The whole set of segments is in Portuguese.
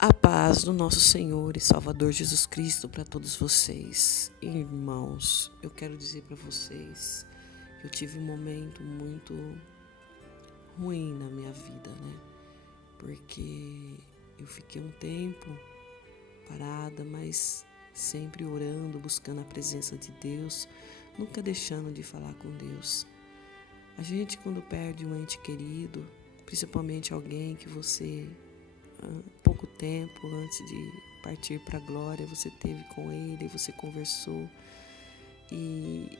A paz do nosso Senhor e Salvador Jesus Cristo para todos vocês. Irmãos, eu quero dizer para vocês que eu tive um momento muito ruim na minha vida, né? Porque eu fiquei um tempo parada, mas sempre orando, buscando a presença de Deus, nunca deixando de falar com Deus. A gente, quando perde um ente querido, principalmente alguém que você pouco tempo antes de partir para a glória, você teve com ele, você conversou e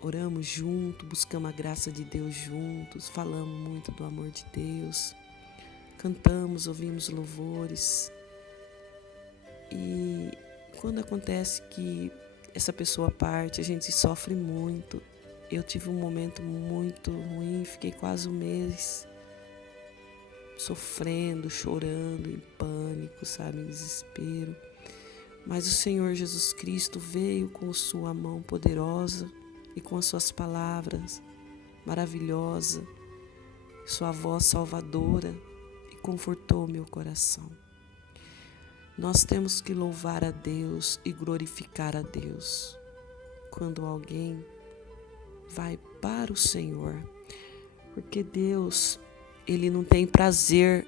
oramos juntos, buscamos a graça de Deus juntos, falamos muito do amor de Deus, cantamos, ouvimos louvores. E quando acontece que essa pessoa parte, a gente sofre muito. Eu tive um momento muito ruim, fiquei quase um mês sofrendo, chorando, em pânico, sabe, em desespero. Mas o Senhor Jesus Cristo veio com sua mão poderosa e com as suas palavras maravilhosas, sua voz salvadora, e confortou meu coração. Nós temos que louvar a Deus e glorificar a Deus quando alguém vai para o Senhor, porque Deus, Ele não tem prazer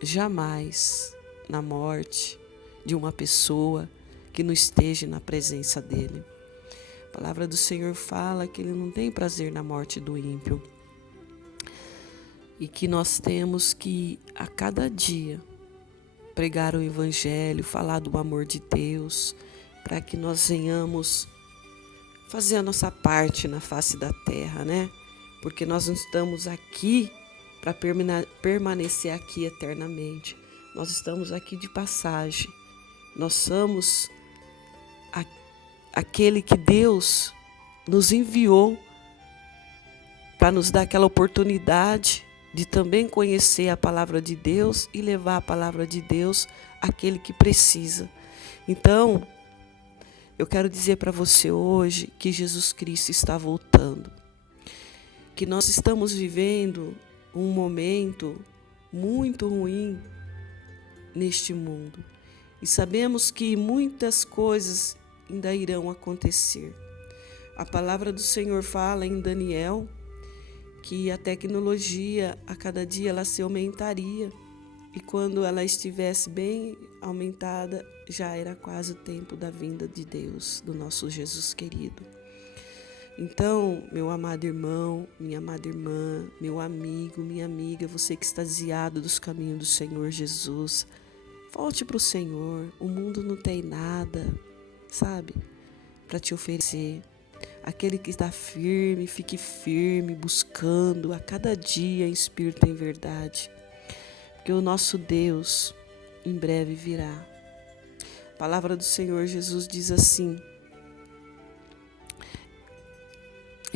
jamais na morte de uma pessoa que não esteja na presença dEle. A palavra do Senhor fala que Ele não tem prazer na morte do ímpio e que nós temos que, a cada dia, pregar o Evangelho, falar do amor de Deus, para que nós venhamos fazer a nossa parte na face da terra, né? Porque nós não estamos aqui para permanecer aqui eternamente. Nós estamos aqui de passagem. Nós somos aquele que Deus nos enviou para nos dar aquela oportunidade de também conhecer a palavra de Deus e levar a palavra de Deus àquele que precisa. Então, eu quero dizer para você hoje que Jesus Cristo está voltando, que nós estamos vivendo um momento muito ruim neste mundo e sabemos que muitas coisas ainda irão acontecer. A palavra do Senhor fala em Daniel que a tecnologia a cada dia ela se aumentaria e quando ela estivesse bem aumentada já era quase o tempo da vinda de Deus, do nosso Jesus querido. Então, meu amado irmão, minha amada irmã, meu amigo, minha amiga, você que está desviado dos caminhos do Senhor Jesus, volte para o Senhor. O mundo não tem nada, sabe, para te oferecer. Aquele que está firme, fique firme, buscando a cada dia em espírito e em verdade. Porque o nosso Deus em breve virá. A palavra do Senhor Jesus diz assim: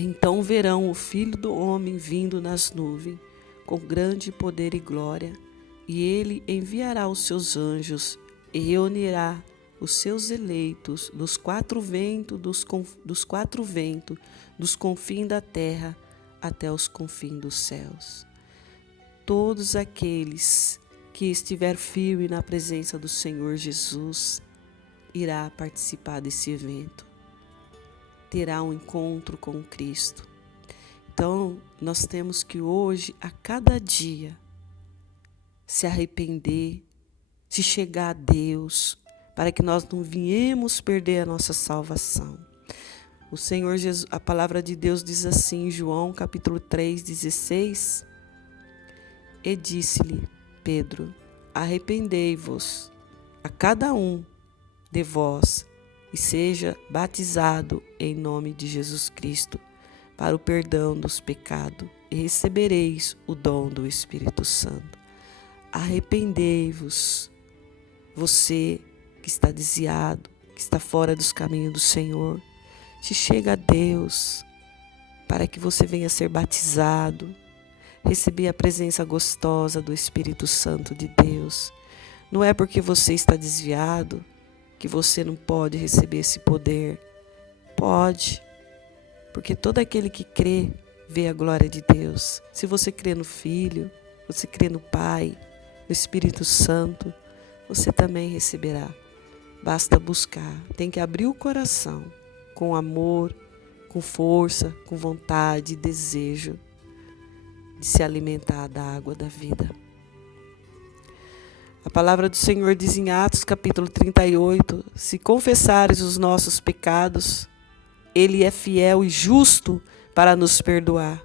então verão o Filho do Homem vindo nas nuvens, com grande poder e glória, e ele enviará os seus anjos e reunirá os seus eleitos dos quatro ventos, dos confins da terra até os confins dos céus. Todos aqueles que estiver firme na presença do Senhor Jesus irá participar desse evento. Terá um encontro com Cristo. Então, nós temos que hoje, a cada dia, se arrepender, se chegar a Deus, para que nós não viemos perder a nossa salvação. O Senhor Jesus, a palavra de Deus diz assim em João capítulo 3:16, e disse-lhe Pedro: arrependei-vos a cada um de vós e seja batizado em nome de Jesus Cristo para o perdão dos pecados e recebereis o dom do Espírito Santo. Arrependei-vos, você que está desviado, que está fora dos caminhos do Senhor, se chega a Deus para que você venha ser batizado, receber a presença gostosa do Espírito Santo de Deus. Não é porque você está desviado que você não pode receber esse poder. Pode, porque todo aquele que crê vê a glória de Deus. Se você crê no Filho, você crê no Pai, no Espírito Santo, você também receberá. Basta buscar. Tem que abrir o coração com amor, com força, com vontade e desejo de se alimentar da água da vida. A palavra do Senhor diz em Atos capítulo 38, se confessares os nossos pecados, Ele é fiel e justo para nos perdoar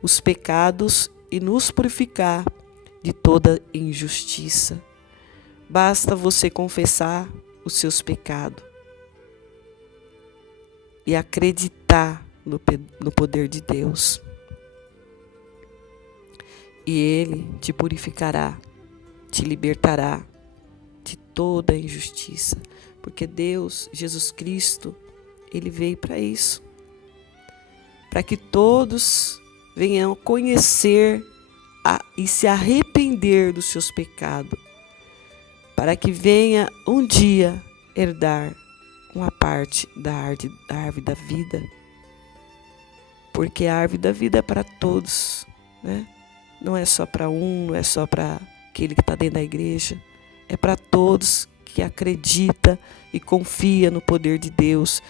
os pecados e nos purificar de toda injustiça. Basta você confessar os seus pecados e acreditar no poder de Deus. E Ele te purificará, te libertará de toda injustiça. Porque Deus, Jesus Cristo, Ele veio para isso. Para que todos venham conhecer e se arrepender dos seus pecados. Para que venha um dia herdar uma parte da árvore da vida. Porque a árvore da vida é para todos, né? Não é só para um, não é só para aquele que está dentro da igreja. É para todos que acredita e confia no poder de Deus,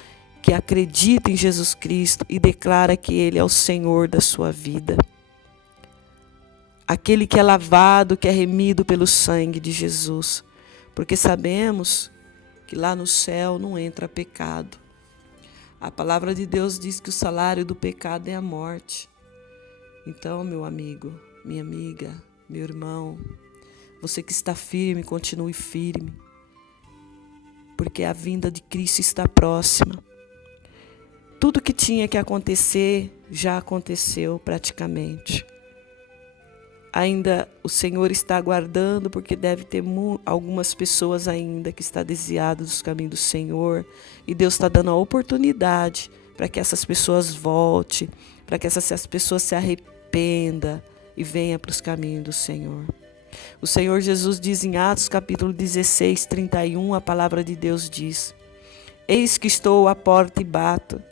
que acredita em Jesus Cristo e declara que Ele é o Senhor da sua vida. Aquele que é lavado, que é remido pelo sangue de Jesus. Porque sabemos que lá no céu não entra pecado. A palavra de Deus diz que o salário do pecado é a morte. Então, meu amigo, minha amiga, meu irmão, você que está firme, continue firme. Porque a vinda de Cristo está próxima. Tudo que tinha que acontecer já aconteceu praticamente. Ainda o Senhor está aguardando, porque deve ter algumas pessoas ainda que estão desviadas dos caminhos do Senhor. E Deus está dando a oportunidade para que essas pessoas voltem, para que essas pessoas se arrependam e venham para os caminhos do Senhor. O Senhor Jesus diz em Atos capítulo 16, 31, a palavra de Deus diz: Eis que estou à porta e bato.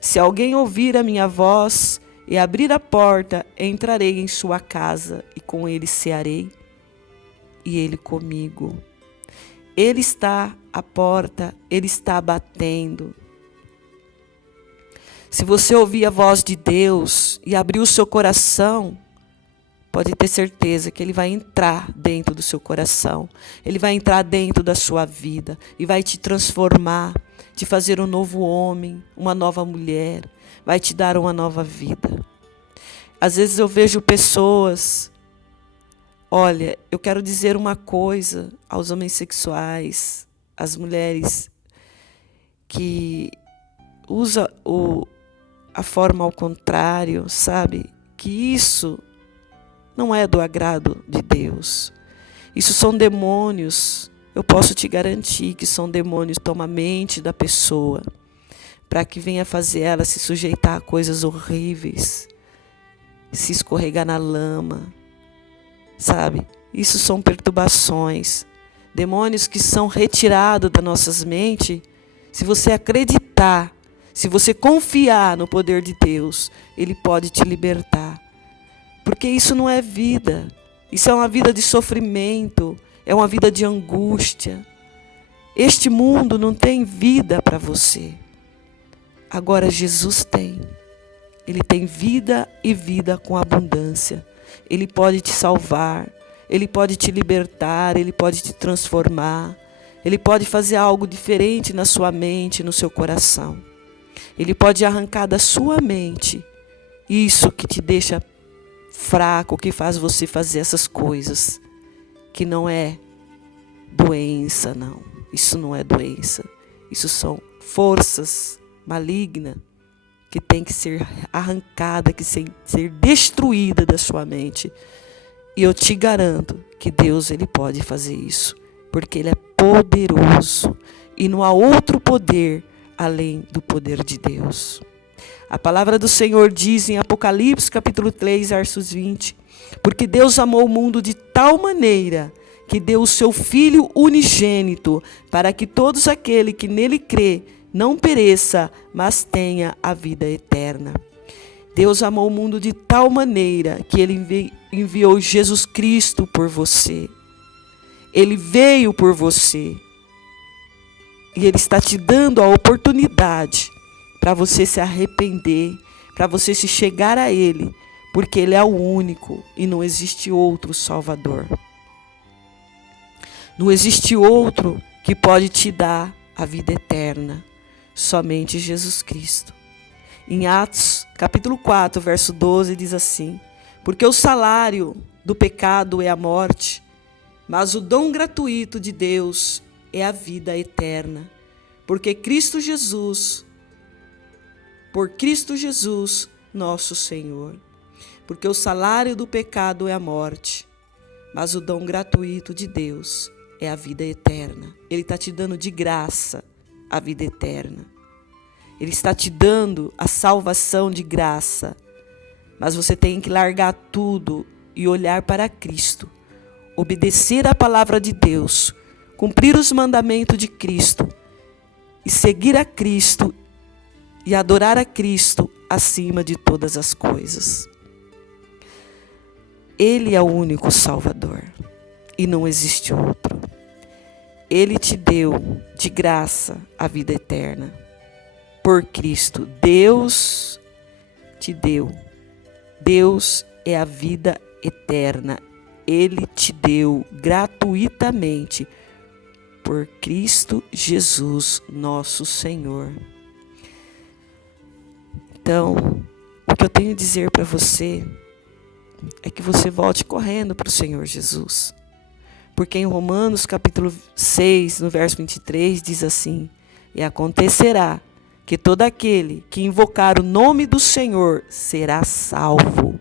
Se alguém ouvir a minha voz e abrir a porta, entrarei em sua casa e com ele cearei e ele comigo. Ele está à porta, ele está batendo. Se você ouvir a voz de Deus e abrir o seu coração, pode ter certeza que Ele vai entrar dentro do seu coração. Ele vai entrar dentro da sua vida e vai te transformar, te fazer um novo homem, uma nova mulher. Vai te dar uma nova vida. Às vezes eu vejo pessoas... Olha, eu quero dizer uma coisa aos homens sexuais, às mulheres que usam a forma ao contrário, sabe? Que isso não é do agrado de Deus. Isso são demônios. Eu posso te garantir que são demônios que tomam a mente da pessoa para que venha fazer ela se sujeitar a coisas horríveis, se escorregar na lama, sabe? Isso são perturbações. Demônios que são retirados das nossas mentes. Se você acreditar, se você confiar no poder de Deus, Ele pode te libertar. Porque isso não é vida. Isso é uma vida de sofrimento. É uma vida de angústia. Este mundo não tem vida para você. Agora Jesus tem. Ele tem vida e vida com abundância. Ele pode te salvar. Ele pode te libertar. Ele pode te transformar. Ele pode fazer algo diferente na sua mente, no seu coração. Ele pode arrancar da sua mente isso que te deixa fraco, que faz você fazer essas coisas, que não é doença, não. Isso não é doença. Isso são forças malignas que tem que ser arrancada, que ser destruída da sua mente. E eu te garanto que Deus, Ele pode fazer isso, porque Ele é poderoso e não há outro poder além do poder de Deus. A palavra do Senhor diz em Apocalipse capítulo 3, versos 20, porque Deus amou o mundo de tal maneira que deu o seu Filho unigênito, para que todos aqueles que nele crê não pereça, mas tenha a vida eterna. Deus amou o mundo de tal maneira que Ele enviou Jesus Cristo por você. Ele veio por você. E Ele está te dando a oportunidade para você se arrepender, para você se chegar a Ele, porque Ele é o único e não existe outro Salvador. Não existe outro que pode te dar a vida eterna, somente Jesus Cristo. Em Atos, capítulo 4, verso 12, diz assim: porque o salário do pecado é a morte, mas o dom gratuito de Deus é a vida eterna. Porque por Cristo Jesus, nosso Senhor. Porque o salário do pecado é a morte, mas o dom gratuito de Deus é a vida eterna. Ele está te dando de graça a vida eterna. Ele está te dando a salvação de graça. Mas você tem que largar tudo e olhar para Cristo. Obedecer a palavra de Deus. Cumprir os mandamentos de Cristo. E seguir a Cristo. E adorar a Cristo acima de todas as coisas. Ele é o único Salvador. E não existe outro. Ele te deu de graça a vida eterna. Por Cristo. Deus te deu. Deus é a vida eterna. Ele te deu gratuitamente por Cristo Jesus, nosso Senhor. Então, o que eu tenho a dizer para você é que você volte correndo para o Senhor Jesus. Porque em Romanos capítulo 6, no verso 23, diz assim: e acontecerá que todo aquele que invocar o nome do Senhor será salvo.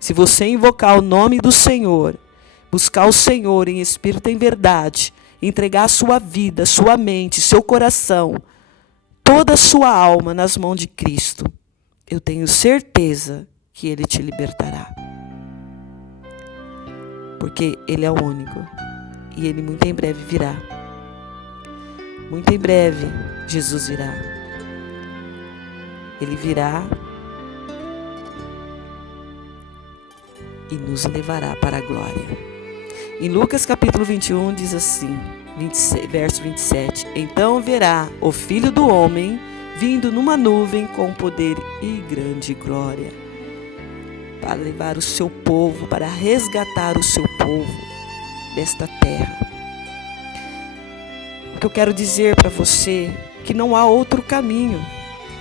Se você invocar o nome do Senhor, buscar o Senhor em espírito e em verdade, entregar a sua vida, sua mente, seu coração, toda a sua alma nas mãos de Cristo, eu tenho certeza que Ele te libertará. Porque Ele é o único. E Ele muito em breve virá. Muito em breve, Jesus virá. Ele virá e nos levará para a glória. Em Lucas capítulo 21 diz assim, verso 27. Então verá o Filho do Homem vindo numa nuvem com poder e grande glória, para levar o seu povo, para resgatar o seu povo desta terra. O que eu quero dizer para você é que não há outro caminho.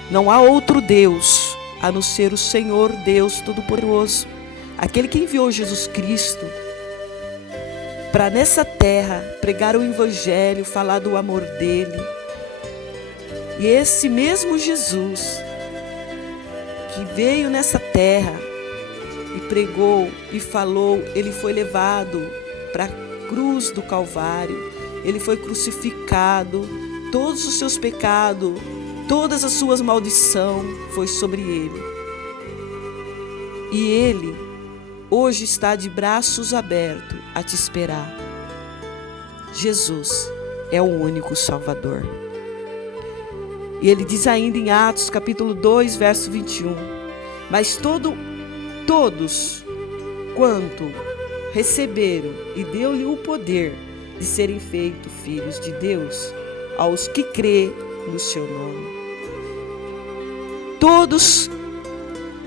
Não há outro Deus, a não ser o Senhor Deus Todo-Poderoso. Aquele que enviou Jesus Cristo para nessa terra pregar o Evangelho, falar do amor dele. E esse mesmo Jesus que veio nessa terra e pregou e falou, ele foi levado para a cruz do Calvário. Ele foi crucificado, todos os seus pecados, todas as suas maldições foi sobre ele. E ele hoje está de braços abertos a te esperar. Jesus é o único Salvador. E ele diz ainda em Atos capítulo 2, verso 21. Mas todos quanto receberam e deu-lhe o poder de serem feitos filhos de Deus, aos que crê no seu nome. Todos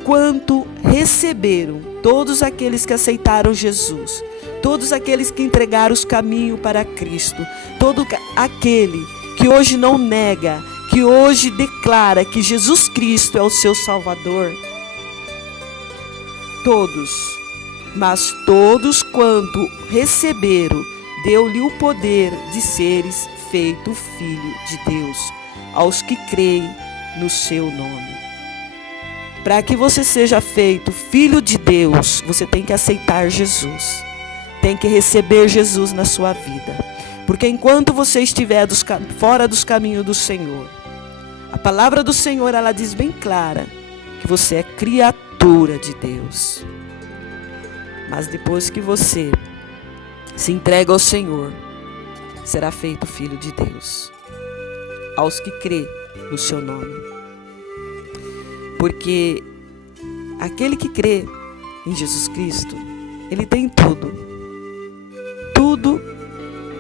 quanto receberam, todos aqueles que aceitaram Jesus, todos aqueles que entregaram os caminhos para Cristo, todo aquele que hoje não nega, que hoje declara que Jesus Cristo é o seu Salvador, todos quanto receberam, deu-lhe o poder de seres feito filho de Deus, aos que creem no seu nome. Para que você seja feito filho de Deus, você tem que aceitar Jesus. Tem que receber Jesus na sua vida. Porque enquanto você estiver fora dos caminhos do Senhor, a palavra do Senhor, ela diz bem clara que você é criatura de Deus. Mas depois que você se entrega ao Senhor, será feito filho de Deus, aos que crê no seu nome. Porque aquele que crê em Jesus Cristo Ele tem tudo. Tudo,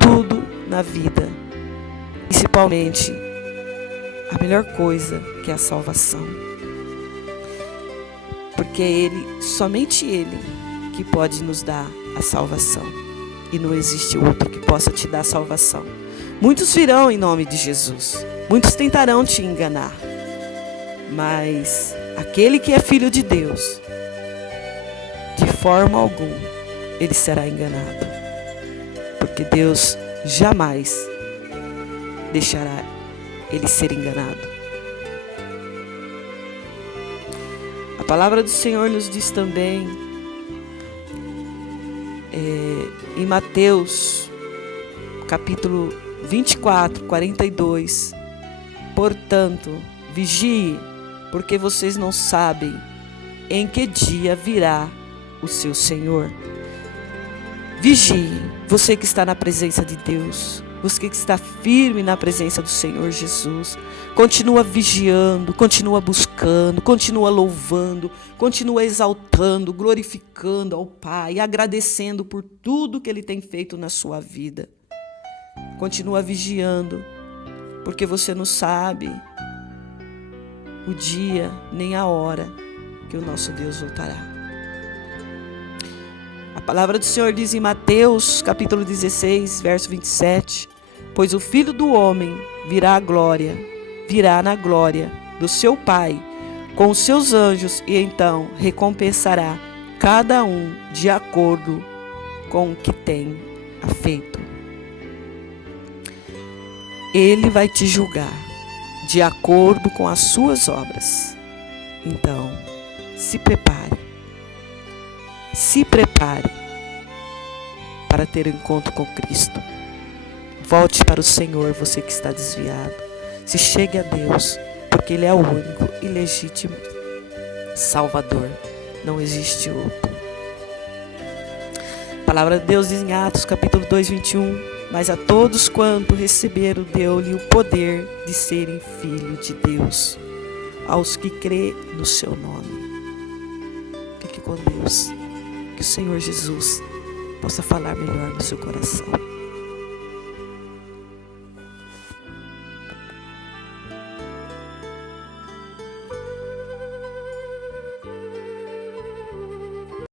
tudo na vida. Principalmente a melhor coisa, que é a salvação. Porque é Ele, somente Ele, que pode nos dar a salvação. E não existe outro que possa te dar a salvação. Muitos virão em nome de Jesus. Muitos tentarão te enganar. Mas aquele que é filho de Deus, de forma alguma, ele será enganado. Porque Deus jamais deixará ele ser enganado. A palavra do Senhor nos diz também, em Mateus, capítulo 24, 42, portanto, vigie, porque vocês não sabem em que dia virá o seu Senhor. Vigie, você que está na presença de Deus, você que está firme na presença do Senhor Jesus, continua vigiando, continua buscando, continua louvando, continua exaltando, glorificando ao Pai, agradecendo por tudo que Ele tem feito na sua vida. Continua vigiando, porque você não sabe o dia nem a hora que o nosso Deus voltará. A palavra do Senhor diz em Mateus, capítulo 16, verso 27, pois o Filho do Homem virá na glória do seu Pai com os seus anjos e então recompensará cada um de acordo com o que tem feito. Ele vai te julgar de acordo com as suas obras. Então, se prepare para ter um encontro com Cristo. Volte para o Senhor, você que está desviado. Se chegue a Deus, porque Ele é o único e legítimo Salvador. Não existe outro. A palavra de Deus diz em Atos, capítulo 2, 21, mas a todos quanto receberam, deu-lhe o poder de serem filhos de Deus, aos que crê no seu nome. Fique com Deus. Que o Senhor Jesus possa falar melhor no seu coração.